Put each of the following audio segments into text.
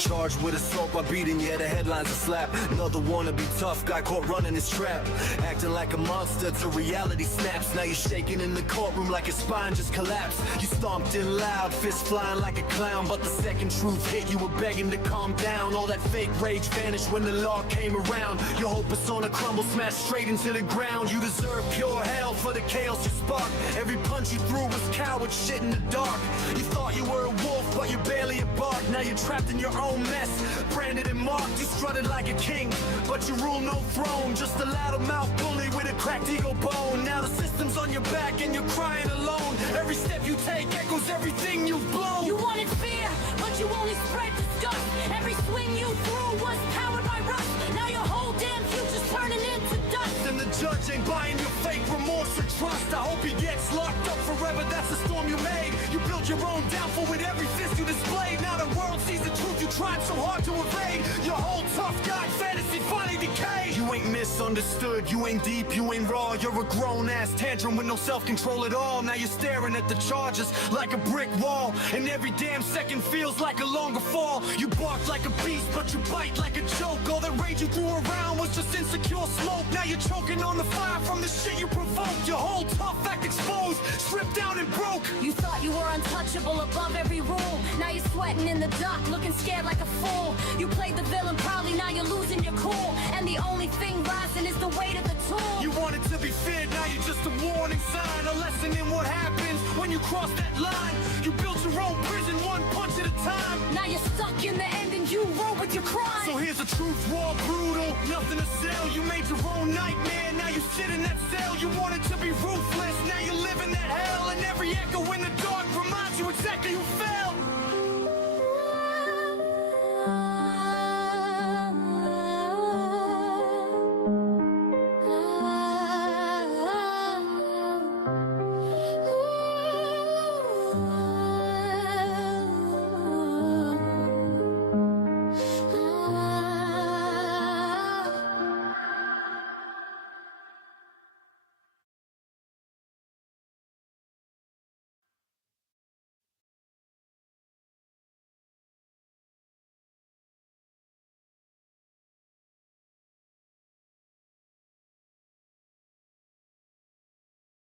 Charged with assault by beating, yeah, the headlines a slap. Another wannabe tough guy caught running his trap. Acting like a monster till reality snaps. Now you're shaking in the courtroom like your spine just collapsed. You stomped in loud, fists flying like a clown. But the second truth hit, you were begging to calm down. All that fake rage vanished when the law came around. Your whole persona crumbled, smashed straight into the ground. You deserve pure hell for the chaos you sparked. Every punch you threw was coward shit in the dark. You thought you were a wolf, but you're barely a bark. Now you're trapped in your own mess, branded and marked. You strutted like a king, but you rule no throne. Just a loudmouth bully with a cracked ego bone. Now the system's on your back and you're crying alone. Every step you take echoes everything you've blown. You wanted fear, but you only spread disgust. Every swing you threw was powered by rust. Now your whole damn future's turning into dust. And the judge ain't buying your fake remorse or trust. I hope he gets locked up forever, that's the storm you made. You built your own downfall with every fist you displayed. Now the world sees the truth you tried so hard to evade. Your whole tough guy fantasy finally decayed. You ain't misunderstood, you ain't deep, you ain't raw. You're a grown-ass tantrum with no self-control at all. Now you're staring at the charges like a brick wall, and every damn second feels like a longer fall. You bark like a beast, but you bite like a joke. All that rage you threw around was just insecure smoke. Now you're choking on the fire from the shit you provoked. Your whole tough act exposed, stripped down and broke. You thought you were untouchable above every rule. Now you're sweating in the dark, looking scared like a fool. You played the villain proudly, now you're losing your cool. And the only thing rising is the weight of the tool. You wanted to be feared, now you're just a warning sign. A lesson in what happens when you cross that line. You built your own prison one punch at a time. Now you're stuck in the end and you roll with your crime. So here's the truth, raw, brutal, nothing to sell. You made your own nightmare, now you sit in that cell. You wanted to be ruthless, now you live in that hell. And every echo in the dark reminds you exactly who fell.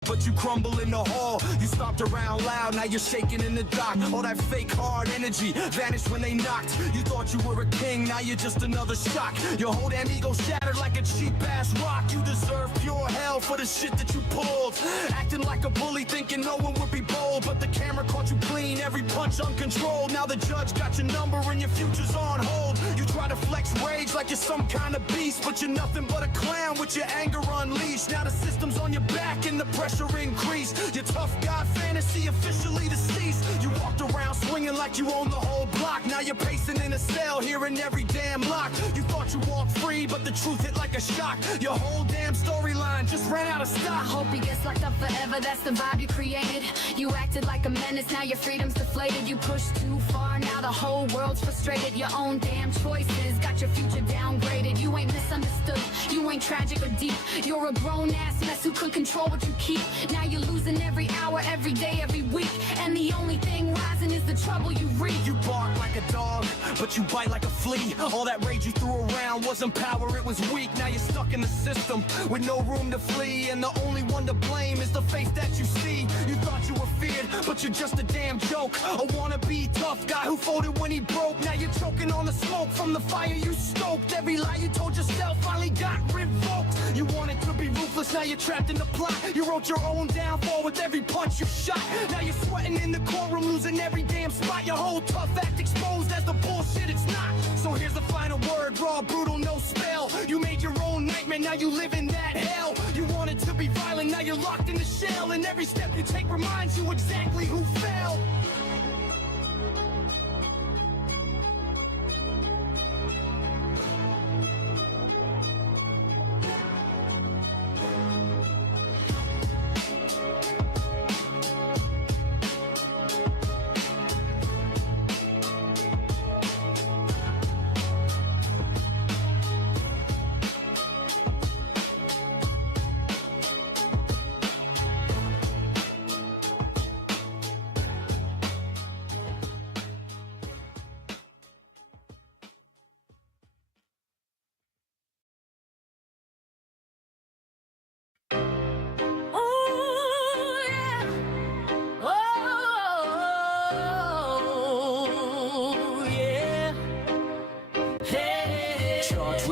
But you crumble in the hall, you stomped around loud, now you're shaking in the dock. All that fake hard energy vanished when they knocked. You thought you were a king, now you're just another shock. Your whole damn ego shattered like a cheap ass rock. You deserve pure hell for the shit that you pulled. Acting like a bully, thinking no one would be bold. But the camera caught you clean, every punch uncontrolled. Now the judge got your number and your future's on hold. You try to flex rage like you're some kind of beast, but you're nothing but a clown with your anger unleashed. Now the system's on your back and the pressure increased. Your tough guy fantasy officially deceased. You walked around swinging like you own the whole block. Now you're pacing in a cell, hearing every damn lock. You thought you walked free, but the truth hit like a shock. Your whole damn storyline just ran out of stock. I hope he gets locked up forever, that's the vibe you created. You acted like a menace, now your freedom's deflated. You pushed too far, now the whole world's frustrated. Your own damn choices got your future downgraded. You ain't misunderstood, you ain't tragic or deep. You're a grown-ass mess who could control what you keep. Now you're losing every hour, every day, every week. And the only thing rising is the trouble you reap. You bark like a dog, but you bite like a flea. All that rage you threw around wasn't power, it was weak. Now you're stuck in the system with no room to flee. And the only one to blame is the face that you see. You thought you were feared, but you're just a damn joke. A wannabe tough guy who folded when he broke. Now you're choking on the smoke from the fire you stoked. Every lie you told yourself finally got revoked. You wanted to be ruthless, now you're trapped in the plot. You wrote your own downfall with every punch you shot. Now you're sweating in the courtroom, losing every damn spot. Your whole tough act exposed as the bullshit it's not. So here's the final word, raw, brutal, no spell. You made your own nightmare, now you live in that hell. You wanted to be violent, now you're locked in the shell. And every step you take reminds you exactly who fell.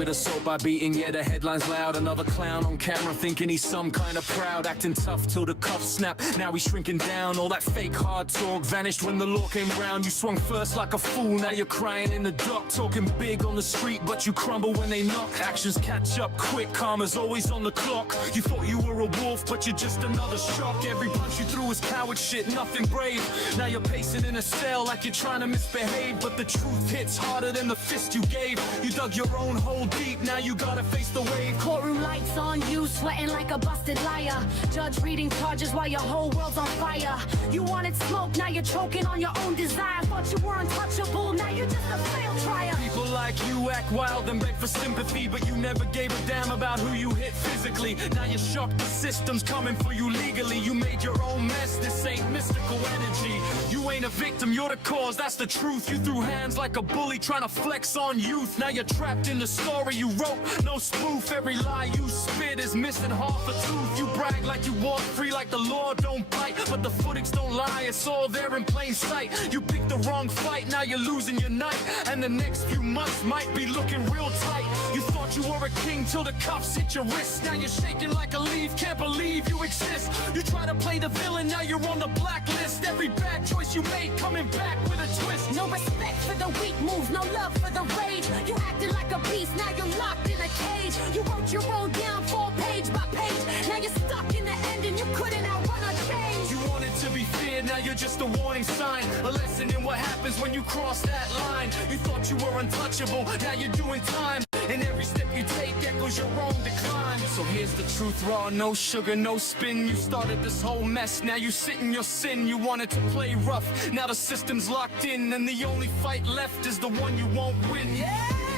with assault by beating, yeah, the headlines loud. Another clown on camera thinking he's some kind of proud, acting tough till the cuffs snap. Now he's shrinking down. All that fake hard talk vanished when the law came round. You swung first like a fool, now you're crying in the dock. Talking big on the street, but you crumble when they knock. Actions catch up quick, karma's always on the clock. You thought you were a wolf, but you're just another shock. Every punch you threw was coward shit, nothing brave. Now you're pacing in a cell like you're trying to misbehave, but the truth hits harder than the fist you gave. You dug your own hole deep, now you gotta face the wave. Courtroom lights on you, sweating like a busted liar. Judge reading charges while your whole world's on fire. You wanted smoke, now you're choking on your own desire. Thought you were untouchable, now you're just a failed trier. People like you act wild and beg for sympathy, but you never gave a damn about who you hit physically. Now you're shocked the system's coming for you legally. You made your own mess, this ain't mystical energy. You ain't a victim, you're the cause, that's the truth. You threw hands like a bully trying to flex on youth. Now you're trapped in the story you wrote, no spoof. Every lie you spit is missing half a tooth. You brag like you walk free, like the law don't bite, but the footage don't lie, it's all there in plain sight. You picked the wrong fight, now you're losing your night, and the next few months might be looking real tight. You thought you were a king till the cuffs hit your wrist. Now you're shaking like a leaf, can't believe you exist. You try to play the villain, now you're on the blacklist. Every bad choice you made coming back with a twist. No respect for the weak moves, no love for the rage. You acted like a beast, now you're locked in a cage. You wrote your own downfall page by page. Now you're stuck in the end and you couldn't outrun a change. You wanted to be feared, now you're just a warning sign. A lesson in what happens when you cross that line. You thought you were untouchable, now you're doing time. And every step you take echoes your own decline. So here's the truth raw, no sugar, no spin. You started this whole mess, now you sit in your sin. You wanted to play rough, now the system's locked in, and the only fight left is the one you won't win. Yeah!